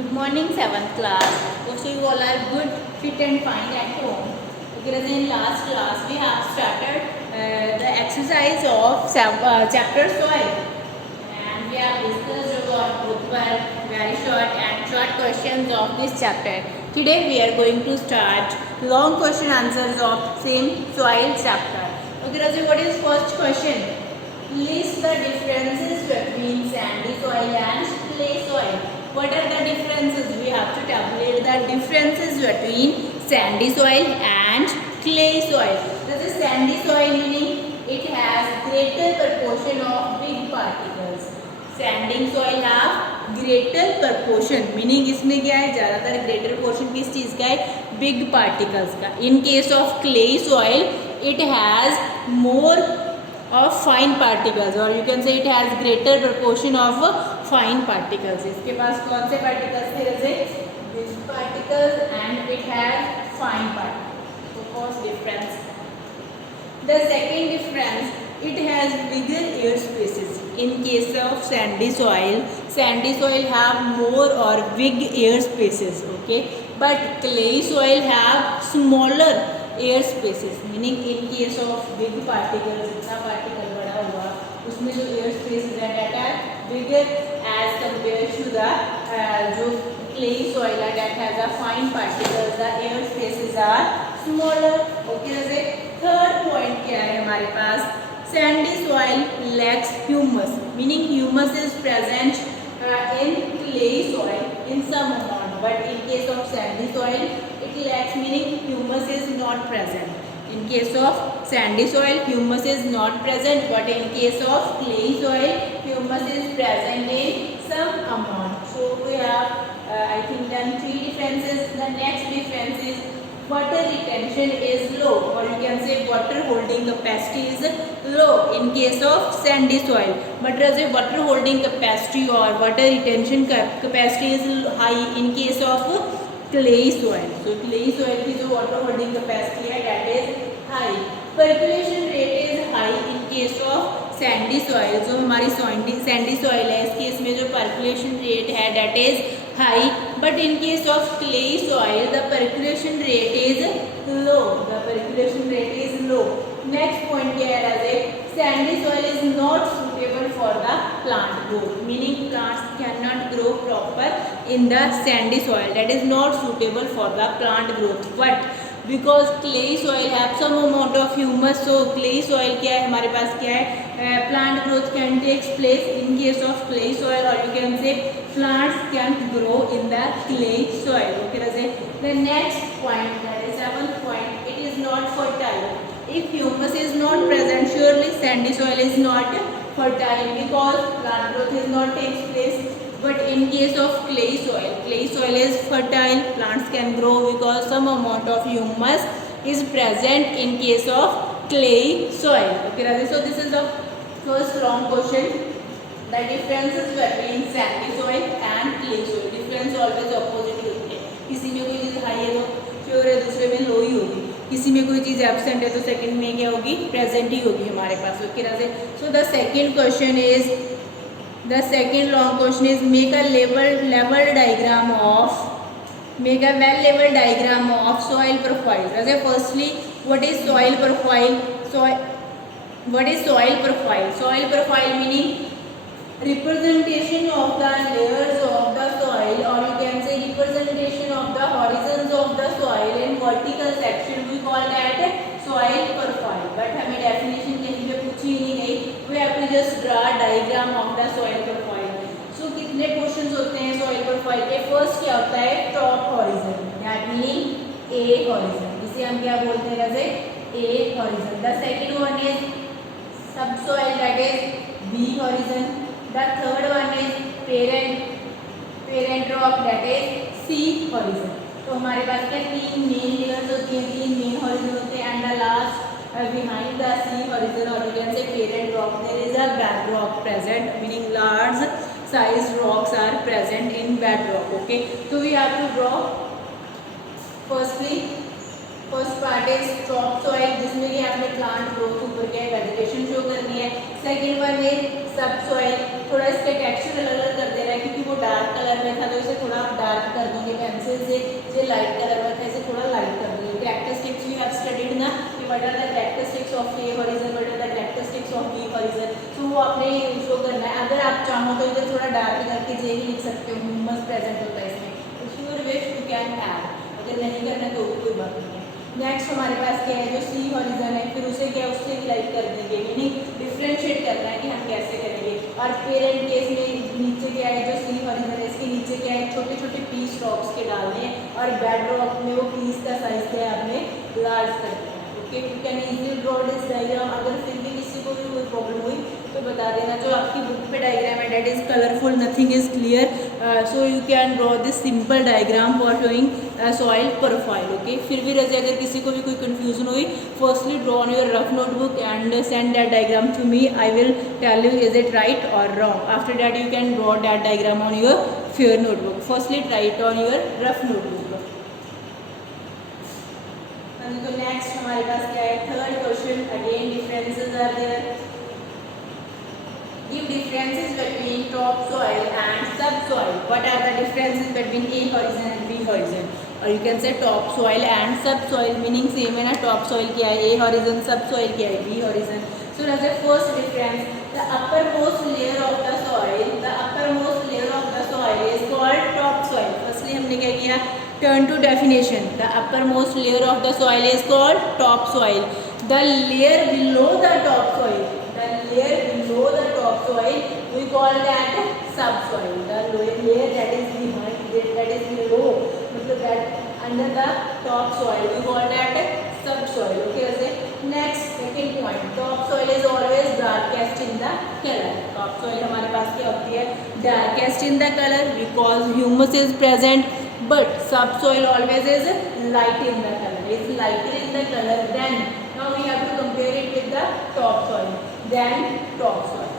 Good morning, 7th class. Hope you all are good, fit and fine at home. Because in last class we have started the exercise of chapter soil, and we have discussed about both were very short and short questions of this chapter. Today we are going to start long question answers of same soil chapter. Okay, what is first question? List the differences between sandy soil and clay soil. What are the differences? We have to tabulate the differences between sandy soil and clay soil. This is sandy soil meaning it has greater proportion of big particles. Sanding soil have greater proportion meaning इसमें क्या है ज़्यादातर greater portion किस चीज़ का है big particles का. In case of clay soil it has more of fine particles or you can say it has greater proportion of fine particles. इसके पास कौन से particles थे जैसे big particles and it has fine particles. So first difference. The second difference, it has bigger air spaces. In case of sandy soil have more or big air spaces, okay, but clay soil have smaller air spaces meaning in case of big particles जितना particle बड़ा हुआ उसमें जो air spaces है that are bigger as compare to the जो clay soil है that has a fine particles the air spaces are smaller. Okay, जैसे third point क्या है हमारे पास sandy soil lacks humus meaning humus is present in clay soil in some amount, but in case of sandy soil it lacks meaning humus is not present. In case of sandy soil humus is not present, but in case of clay soil humus is present in some amount. So we have I think done three differences. The next difference is water retention is low or you can say water holding capacity is low in case of sandy soil, but as a water holding capacity or water retention capacity is high in case of clay soil. So clay soil की जो water holding capacity है that is high. Percolation rate is high in case of sandy soil. जो हमारी sandy soil है इस case में जो percolation rate है that is high, but in case of clay soil the percolation rate is low. The percolation rate is low. Next point क्या है राजे sandy soil is not suitable for the plant growth meaning plants cannot grow proper in the sandy soil, that is not suitable for the plant growth. But because clay soil have some amount of humus, so clay soil क्या है हमारे पास क्या है plant growth can takes place in case of clay soil or you can say plants can grow in the clay soil. Okay, Raze. The next point, that is 7th point, it is not fertile. If humus is not present, surely sandy soil is not fertile because plant growth is not takes place. But in case of clay soil is fertile, plants can grow because some amount of humus is present in case of clay soil. Okay, Raze. So this is the first long question. The differences between sandy soil and clay soil. Difference always opposite ही होती है. किसी में कोई चीज़ high है तो sure है दूसरे में लो ही होगी. किसी में कोई चीज़ एब्सेंट है तो सेकंड में क्या होगी प्रेजेंट ही होगी हमारे पास. ओके ना से. So the second question is the second long question is make a level diagram of make a well level diagram of soil profile. As firstly what is soil profile? What is soil profile? Soil profile meaning representation of the layers of the soil or you can say representation of the horizons of the soil in vertical section, we call that soil profile. But हमें definition कहीं पे पूछी नहीं गई. We have to just draw diagram of the soil profile. So कितने portions होते हैं soil profile के? First क्या होता है top horizon, that meaning A horizon, जिसे हम क्या बोलते हैं जैसे A horizon. The second one is subsoil, that is B horizon. The third one is parent rock, that is C horizon. तो हमारे पास क्या तीन मेन लेयर्स होती हैं, तीन मेन हॉरिजन होते हैं and the last behind the C horizon or you can say parent rock there is a bedrock present meaning large size rocks are present in bedrock. Okay, so we have to draw firstly first part is top soil जिसमें कि आपने plant growth ऊपर क्या vegetation show करनी है. Second one is सब soil, थोड़ा इसका टेक्सचर अलग अलग कर देना है क्योंकि वो डार्क कलर में था तो इसे थोड़ा डार्क आपने शो करना है। अगर आप चाहो तो इधर थोड़ा डार्क करके जे ही लिख सकते हो, ह्यूमस प्रेजेंट होता है इसमें, if you wish you can add, अगर नहीं करना तो भी कोई बात नहीं है। नेक्स्ट हमारे पास क्या है, जो सी हॉरिजन है, फिर उसे क्या उससे राइट कर देंगे, मीनिंग डिफ्रेंशिएट करना है कि हम कैसे करेंगे। और पेरेंट केस में नीचे क्या है, जो सी हॉरिजन है इसके नीचे क्या है, छोटे छोटे पीस रॉक्स के डालने हैं, और बेड रॉक में वो पीस का साइज क्या है आपने लार्ज कर दिया। Okay, you can easily draw this diagram. अगर फिर भी किसी को भी कोई प्रॉब्लम हुई तो बता देना। जो आपकी बुक पे डायग्राम है that is colourful, nothing is clear, so you can draw this simple diagram for showing soil profile. Okay, फिर भी रजे अगर किसी को भी कोई कंफ्यूजन हुई, firstly draw on your rough notebook and send that diagram to me. I will tell you is it right और wrong. After that you can draw that diagram on your fair notebook. Firstly try it on your rough notebook. तो next हमारे पास क्या है, third question. Again differences are there. Give differences between top soil and sub soil. What are the differences between A horizon and B horizon? और you can say top soil and sub soil, meaning same है ना। Top soil क्या है, ए horizon, सब soil क्या है, B horizon. So as a first difference, the upper most layer of the soil, the upper most layer of the soil is called top soil. Firstly हमने क्या किया, turn to definition. The uppermost layer of the soil is called topsoil. The layer below the topsoil, the layer below the topsoil, we call that subsoil. The layer that is behind, that is below, मतलब that under the topsoil, we call that subsoil. Okay, ऐसे next second point, topsoil is always darkest in the color. Topsoil हमारे पास क्या होती है, darkest in the color because humus is present. But subsoil always is light in the color, is lighter in the color. Then now we have to compare it with the topsoil. Then topsoil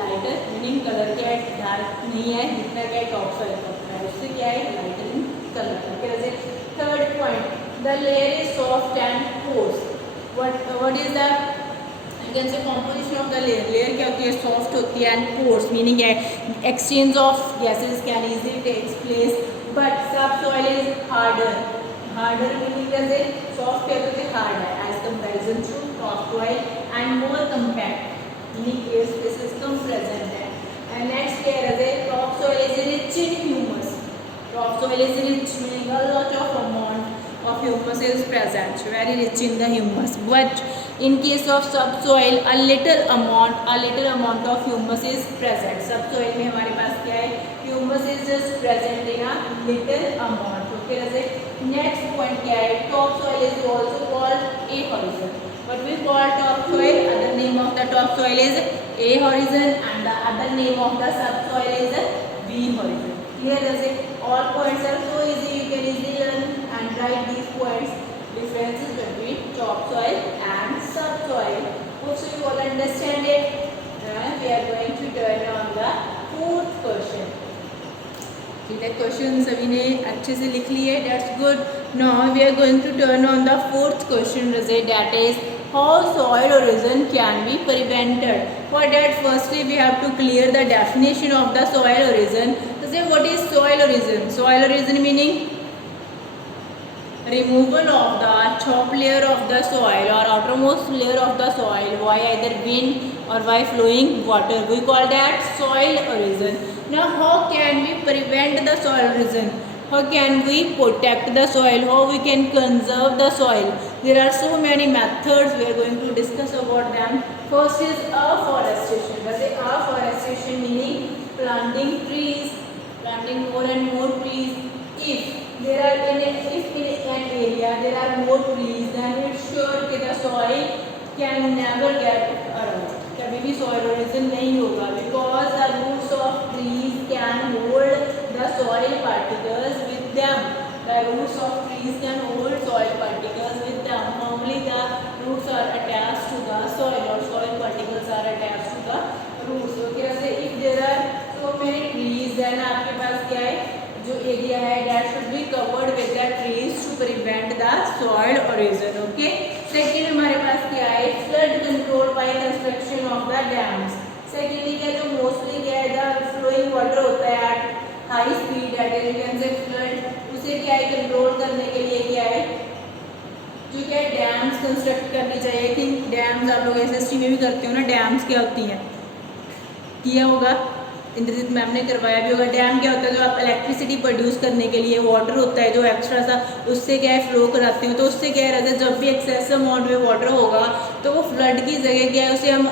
lighter, meaning color क्या है, dark नहीं है जितना क्या है topsoil का है, उससे क्या है lighter in color. Okay, जैसे third point, the layer is soft and porous. What is the, you can say, composition of the layer? Layer क्या होती है, soft होती है, and porous meaning है exchange of gases can easily takes place. But subsoil is harder. Harder meaning जैसे soft क्या होती है, hard है as comparison to topsoil, and more compact meaning this system present है. And next क्या है, जैसे topsoil is rich in humus. Topsoil is rich meaning a lot of amount of humus is present, very rich in the humus. But in case of subsoil, a little amount of humus is present. Subsoil में हमारे पास क्या है, humus is just present in a little amount. Okay, जैसे next point क्या है, topsoil is also called A horizon. What we call topsoil, other name of the topsoil is A horizon, and the other name of the subsoil is B horizon. Clear? जैसे all points are so easy, you can easily learn and write these points. Differences between topsoil and subsoil. Hope so you all understand it. We are going to turn on the fourth question. ठीक है, question सभी ने अच्छे से लिख लिए, that's good. Now we are going to turn on the fourth question, that is how soil erosion can be prevented. For that, firstly we have to clear the definition of the soil erosion. So say what is soil erosion? Soil erosion meaning removal of the top layer of the soil or outermost layer of the soil by either wind or by flowing water. We call that soil erosion. Now how can we prevent the soil erosion? How can we protect the soil? How we can conserve the soil? There are so many methods, we are going to discuss about them. First is afforestation. Afforestation meaning planting trees, planting more and more trees. If there are in an area there are more trees, then it's sure that the soil can never get eroded. कभी भी soil erosion नहीं होगा, because the roots of trees can hold the soil particles with them. The roots of trees can hold soil particles with them. Normally the roots are attached to the soil or soil particles are attached to the roots. Okay, so if there are so many trees, then आपके पास क्या है, जो area है that should be covered with the trees to prevent the soil erosion. Okay. Second हमारे पास क्या है, flood control by construction of the dams. Secondly क्या, जो mostly क्या है, the flowing water होता है at high speed, at you can say flood, उसे क्या है कंट्रोल करने के लिए क्या है, जो क्या है डैम्स कंस्ट्रक्ट करनी चाहिए. थिंक डैम्स आप लोग एसएसटी में भी करते हो ना, डैम्स क्या होती हैं, किया होगा, इंद्रजीत मैम ने करवाया भी होगा। डैम क्या होता है, जो आप इलेक्ट्रिसिटी प्रोड्यूस करने के लिए वाटर होता है जो एक्स्ट्रा सा, उससे क्या है फ्लो कराते हो, तो उससे क्या रहता है जब भी एक्सेसिव अमाउंट में वाटर होगा तो वो फ्लड की जगह क्या है उसे हम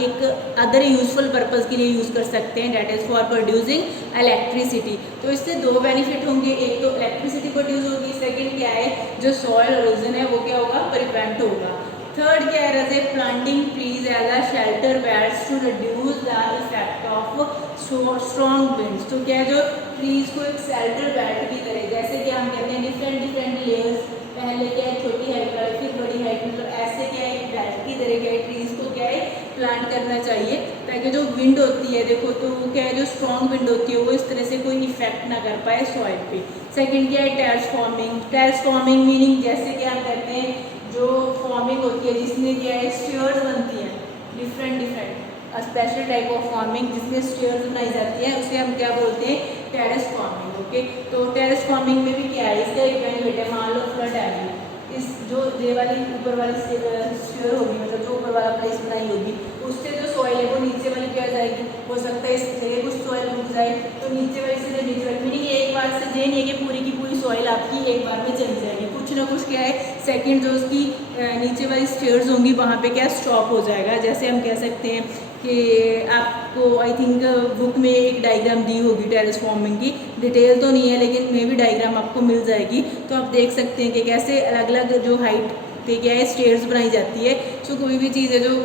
एक अदर यूजफुल पर्पज़ के लिए यूज़ कर सकते हैं, that is for producing electricity. तो इससे दो बेनिफिट होंगे, एक तो इलेक्ट्रिसिटी प्रोड्यूस होगी, सेकेंड क्या है जो सॉइल इरोजन है वो क्या होगा, प्रिवेंट होगा। थर्ड क्या है, जैसे planting trees as a shelter beds to reduce the effect of strong winds. तो क्या है जो ट्रीज को एक शेल्टर बेड की तरह, जैसे कि हम कहते हैं डिफरेंट लेयर्स, पहले क्या है छोटी हाइट वाले फिर बड़ी हाइट, मतलब ऐसे क्या है एक बेड की तरह क्या है ट्रीज को क्या है प्लांट करना चाहिए, ताकि जो विंड होती है देखो तो वो क्या है जो स्ट्रॉन्ग विंड होती है वो इस तरह से कोई इफेक्ट ना कर पाए सॉइल पे। सेकेंड क्या है terrace forming. Terrace forming meaning जैसे कि हम कहते हैं जो फॉर्मिंग होती है जिसमें क्या है स्टेयर्स बनती हैं, different special type of forming जिसमें स्टेयर्स बनाई जाती है उसे हम क्या बोलते हैं, टेरेस फॉर्मिंग। ओके, तो टेरेस फॉर्मिंग में भी क्या है, इसका एक बेनिफिट है, मान लो फ्लड आ गई, इस जो ये वाली ऊपर वाली स्टेयर होगी, मतलब जो ऊपर वाला प्लेस बनाई होगी उससे जो सॉइल है वो नीचे वाली क्या जाएगी, हो सकता है इस जगह कुछ सॉइल रुक जाए तो नीचे वाली से नीचे वाली, मीनिंग एक बार से ये नहीं है कि पूरी की पूरी सॉइल आपकी एक बार में चली जाएगी, कुछ ना कुछ क्या है सेकंड जो उसकी नीचे वाली स्टेयर्स होंगी वहाँ पे क्या स्टॉप हो जाएगा। जैसे हम कह सकते हैं कि आपको आई थिंक बुक में एक डायग्राम दी होगी टेरेस फॉर्मिंग की, डिटेल तो नहीं है लेकिन मे भी डायग्राम आपको मिल जाएगी, तो आप देख सकते हैं कि कैसे अलग अलग जो हाइट पे क्या है स्टेयर्स बनाई जाती है। सो कोई भी चीज़ है जो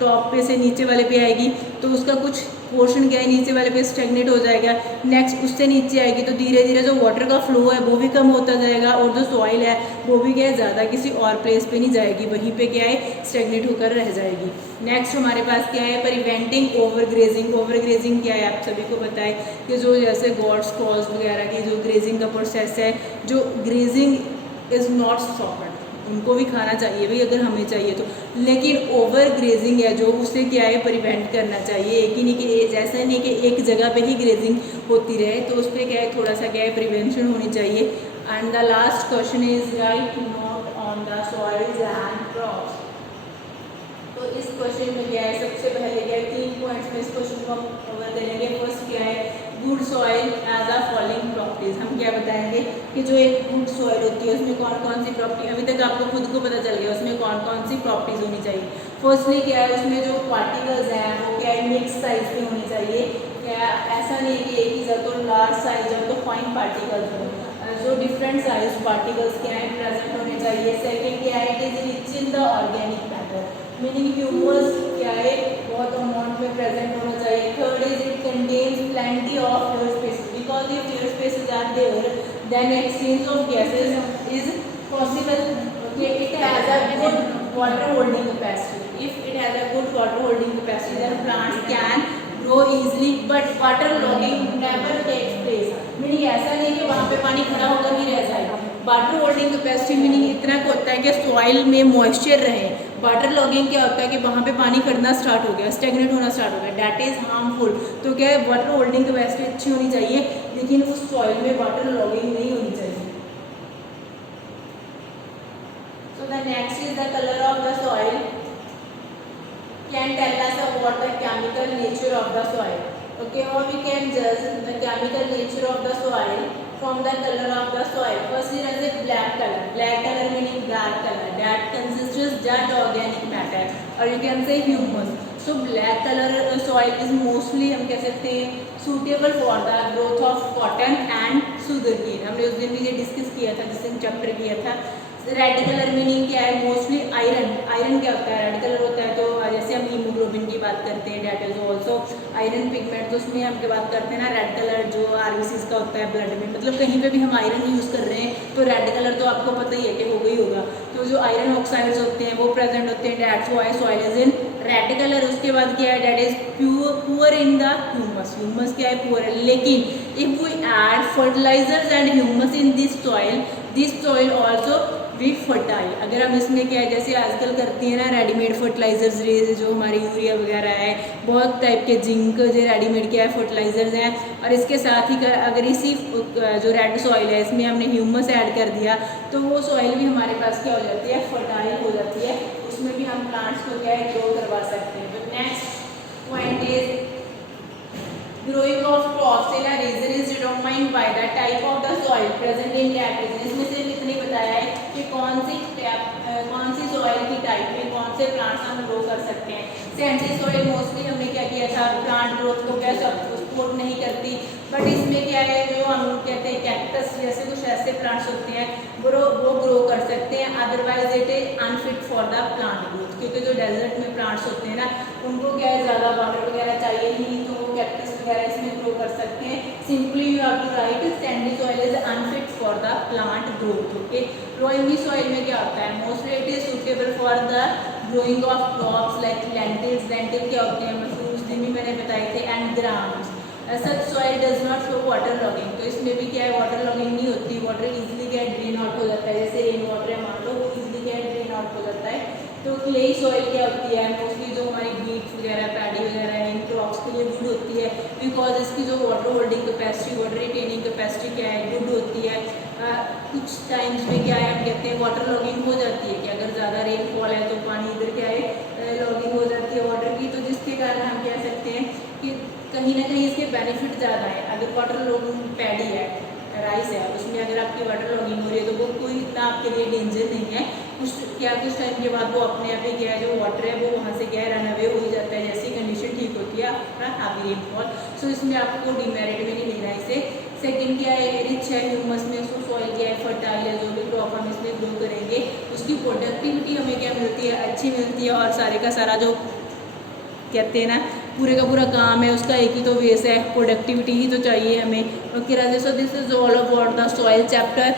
टॉप पे से नीचे वाले पे आएगी तो उसका कुछ पोर्शन क्या है नीचे वाले पे स्टेगनेट हो जाएगा, नेक्स्ट उससे नीचे आएगी तो धीरे धीरे जो वाटर का फ्लो है वो भी कम होता जाएगा और जो सॉइल है वो भी क्या है ज़्यादा किसी और प्लेस पे नहीं जाएगी, वहीं पे क्या है स्टेगनेट होकर रह जाएगी। नेक्स्ट हमारे पास क्या है preventing over grazing. Over grazing क्या है आप सभी को पता है कि जो जैसे गॉड्स क्रॉस वगैरह की जो ग्रेजिंग का प्रोसेस है, जो ग्रेजिंग इज़ नॉट स्टॉप्ड, उनको भी खाना चाहिए भाई अगर हमें चाहिए तो, लेकिन ओवर ग्रेजिंग है जो उसे क्या है प्रिवेंट करना चाहिए। एक ही नहीं कि जैसा नहीं कि एक जगह पे ही ग्रेजिंग होती रहे, तो उस पर क्या है थोड़ा सा क्या है प्रिवेंशन होनी चाहिए। And the last question is right note on the soils and crops. तो इस क्वेश्चन में क्या है सबसे पहले क्या है 3 पॉइंट्स में इस क्वेश्चन को हम कवर करेंगे। फर्स्ट क्या है good soil as a following properties. हम क्या बताएंगे कि जो एक गुड सॉइल होती है उसमें कौन कौन सी प्रॉपर्टी, अभी तक आपको खुद को पता चल गया उसमें कौन कौन सी प्रॉपर्टीज होनी चाहिए। फर्स्टली क्या है उसमें जो पार्टिकल्स हैं वो क्या है मिक्स साइज में होने चाहिए, क्या ऐसा नहीं है कि एक ही जगह तो लार्ज साइज हो तो फाइन पार्टिकल्स हो, जो डिफरेंट साइज पार्टिकल्स क्या है प्रेजेंट होने चाहिए। सेकेंड क्या है it is rich in the organic matter, meaning humus क्या है बहुत अमाउंट में प्रेजेंट होना चाहिए। Third is it contains plenty of air spaces, because if air spaces are there then exchange of gases is possible. Okay, it has a good water holding capacity, if it has a good water holding capacity then plants can grow easily, but water logging never takes place, meaning ऐसा नहीं कि वहाँ पे पानी खड़ा होकर ही रह जाएगा। वाटर होल्डिंग कैपेसिटी मीनिंग इतना होता है कि सॉइल में मॉइस्चर रहे। वाटर लॉगिंग क्या होता है कि वहाँ पे पानी खड़ना स्टार्ट हो गया, स्टेगनेट होना स्टार्ट हो गया, डैट इज हार्मफुल। तो क्या है वाटर होल्डिंग कैपेसिटी अच्छी होनी चाहिए लेकिन उस सॉइल में वाटर लॉगिंग नहीं होनी चाहिए। So the next is the colour of the soil, can tell us about the chemical nature of the soil. Okay, how we can judge the chemical nature of the soil from the color of the soil. First is as a black color. Black color meaning dark color. That consists of dead organic matter, or you can say humus. So black color soil is mostly हम कह सकते हैं suitable for the growth of cotton and sugarcane. हमने उस दिन भी ये discuss किया था जिस दिन चैप्टर किया था। रेड कलर मीनिंग क्या है मोस्टली आयरन। आयरन क्या होता है रेड कलर होता है, तो जैसे हम हीमोग्लोबिन की बात करते हैं that is also iron pigment, तो उसमें हम क्या बात करते हैं ना रेड कलर जो आरबीसीज का होता है ब्लड में, मतलब कहीं पे भी हम आयरन यूज़ कर रहे हैं तो रेड कलर तो आपको पता ही है कि हो गई होगा। तो जो आयरन ऑक्साइड्स होते हैं वो प्रेजेंट होते हैं, that's why soil is in red colour. उसके बाद क्या है that is poor in the humus. Humus क्या है पुअर है, लेकिन if we add fertilisers and humus in this soil also we fertile. अगर हम इसमें क्या है जैसे आजकल करती है ना रेडीमेड फर्टिलाइजर्स जो हमारे यूरिया वगैरह है, बहुत टाइप के जिंक जो रेडीमेड क्या है फर्टिलाइजर्स हैं, और इसके साथ ही अगर इसी जो रेड सॉइल है इसमें हमने ह्यूमस ऐड कर दिया तो वो सॉइल भी हमारे पास क्या हो जाती है फर्टाइल हो जाती है, उसमें भी हम प्लांट्स को क्या है ग्रो करवा सकते हैं। तो next point is growing of crops in a region is determined by the type of the soil present in that region. इसमें सिर्फ इतनी बताया है कि कौन सी सॉइल की टाइप में कौन से प्लांट्स हम ग्रो कर सकते हैं। सैंडी सॉइल मोस्टली हमने क्या किया था, प्लांट ग्रोथ को क्या सपोर्ट नहीं करती, बट इसमें क्या है, जो हम कहते हैं कैक्टस जैसे कुछ ऐसे प्लांट्स होते हैं वो ग्रो कर सकते हैं। Otherwise it is unfit for the plant growth, क्योंकि जो डेजर्ट में प्लांट्स होते हैं ना, उनको क्या है ज़्यादा वाटर वगैरह चाहिए नहीं, तो वो कैक्टस वगैरह इसमें ग्रो कर सकते हैं। Simply you have to write sandy soil is unfit for the plant growth. Okay, loamy soil में क्या होता है, mostly it is suitable for the growing of crops like lentils. Lentil क्या होते हैं, मशरूम्स भी मैंने बताए थे, and grams. Such soil does not show water logging, तो इसमें भी क्या है, वाटर लॉगिंग नहीं होती, वाटर इजीली क्या है ड्रेन आउट हो जाता है। जैसे रेन वाटर है मान लो, वो इजीली क्या है ड्रेन आउट हो जाता है। तो क्ले सॉइल क्या होती है, मोस्टली जो हमारी बीट वगैरह पैडी वगैरह है इन क्रॉप्स के लिए गुड होती है, बिकॉज इसकी जो water holding capacity, water retaining capacity क्या है, गुड होती है। कुछ टाइम्स में क्या है, हम कहते हैं वाटर लॉगिंग हो जाती है कि अगर ज़्यादा रेनफॉल है तो पानी इधर क्या है लॉगिंग हो जाती है वाटर की, तो जिसके कारण हम कह सकते हैं कि कहीं ना कहीं इसके बेनिफिट ज़्यादा है। अगर वाटर लॉगिंग पैडी है, राइस है, उसमें अगर आपकी वाटर लॉगिंग हो रही है तो वो कोई इतना आपके लिए डेंजर नहीं है। कुछ टाइम के बाद वो अपने आप ही क्या है, जो वाटर है वो वहाँ से क्या है रन अवे हो ही जाता है, जैसी कंडीशन ठीक होती है आफ्टर हैवी रेनफॉल। सो इसमें आपको डिमेरिट में नहीं लेना है इसे। सेकंड क्या है, रिच है ह्यूमस में, सो सॉइल क्या है फर्टाइल है, जो भी क्रॉप हम इसमें ग्रो करेंगे उसकी प्रोडक्टिविटी हमें क्या मिलती है, अच्छी मिलती है। और सारे का सारा जो कहते हैं ना पूरे का पूरा काम है उसका एक ही तो बेस है, प्रोडक्टिविटी ही तो चाहिए हमें। Okay Raje, so this is all about the soil chapter.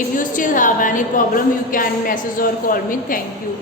If you still have any problem you can message और कॉल मी। Thank you.